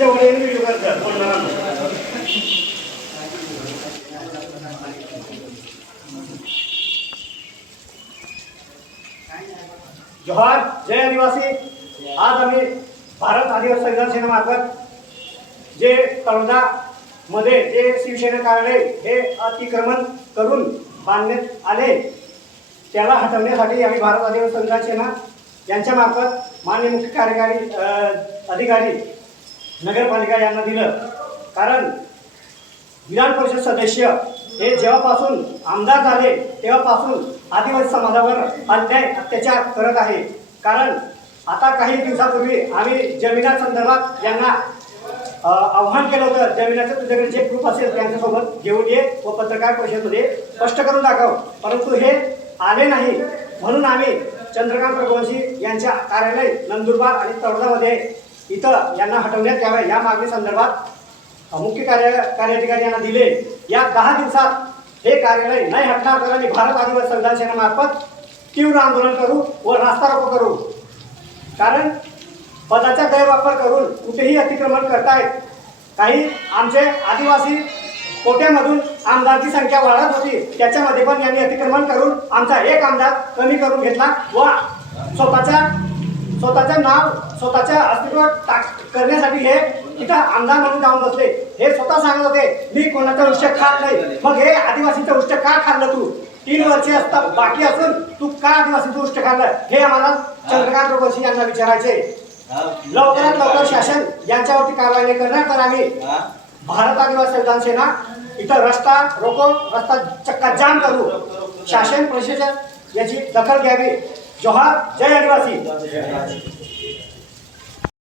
जवळ येऊन जोहार जय आदिवासी. आज आम्ही भारत आदिवासी संघर्ष सेनेमार्फत जे तळोदा मध्ये जे शिवसेना कार्यालय हे अतिक्रमण करून बांधण्यात आले त्याला हटवण्यासाठी आम्ही भारत आदिवासी संघर्ष सेना यांच्या मार्फत मान्य मुख्य कार्यकारी अधिकारी नगरपालिका यांना दिलं. कारण विधान परिषद सदस्य हे जेव्हापासून आमदार झाले तेव्हापासून आदिवासी समाजावर अन्याय अत्याचार करत आहे. कारण आता काही दिवसापूर्वी आम्ही जमिना संदर्भात यांना आव्हान केलं होतं जमिनाचं तुझ्याकडे जे प्रूफ असेल त्यांच्यासोबत घेऊन ये व पत्रकार परिषदेमध्ये स्पष्ट करून दाखव. परंतु हे आले नाही. म्हणून आम्ही चंद्रकांत रघुवंशी यांच्या कार्यालय नंदुरबार आणि तळोदामध्ये इथं यांना हटवण्यात याव्या या मागणी संदर्भात मुख्य कार्य कार्याधिकारी यांना दिले. या दहा दिवसात हे कार्यालय नाही हटणार तर आम्ही भारत आदिवासी संघर्ष सेनेमार्फत तीव्र आंदोलन करू व रास्ता रोको करू. कारण पदाचा गैरवापर करून कुठेही अतिक्रमण करतायत. काही आमचे आदिवासी कोट्यामधून आमदारची संख्या वाढत होती. त्याच्यामध्ये पण यांनी अतिक्रमण करून आमचा एक आमदार कमी करून घेतला व स्वतःच्या स्वतःचं नाव स्वतःच्या अस्तित्व करण्यासाठी हे इथं आमदार म्हणून जाऊन बसले. हे स्वतः सांगत होते मी कोणाचं उष्ट खात नाही. मग हे आदिवासीचं उष्ट का खाल्लं तू? तीन वर्षे असता बाकी असून तू का आदिवासीचं उष्ट खाल्लं? हे आम्हाला चंद्रकांत रघुवंशी यांना विचारायचे. लवकरात लवकर शासन यांच्यावरती कारवाई करणार तर आम्ही भारत आदिवासी संविधान सेना इथं रस्ता रोको रस्ता चक्का जाम करू. शासन प्रशासन याची दखल घ्यावी. जोहार जय आदिवासी.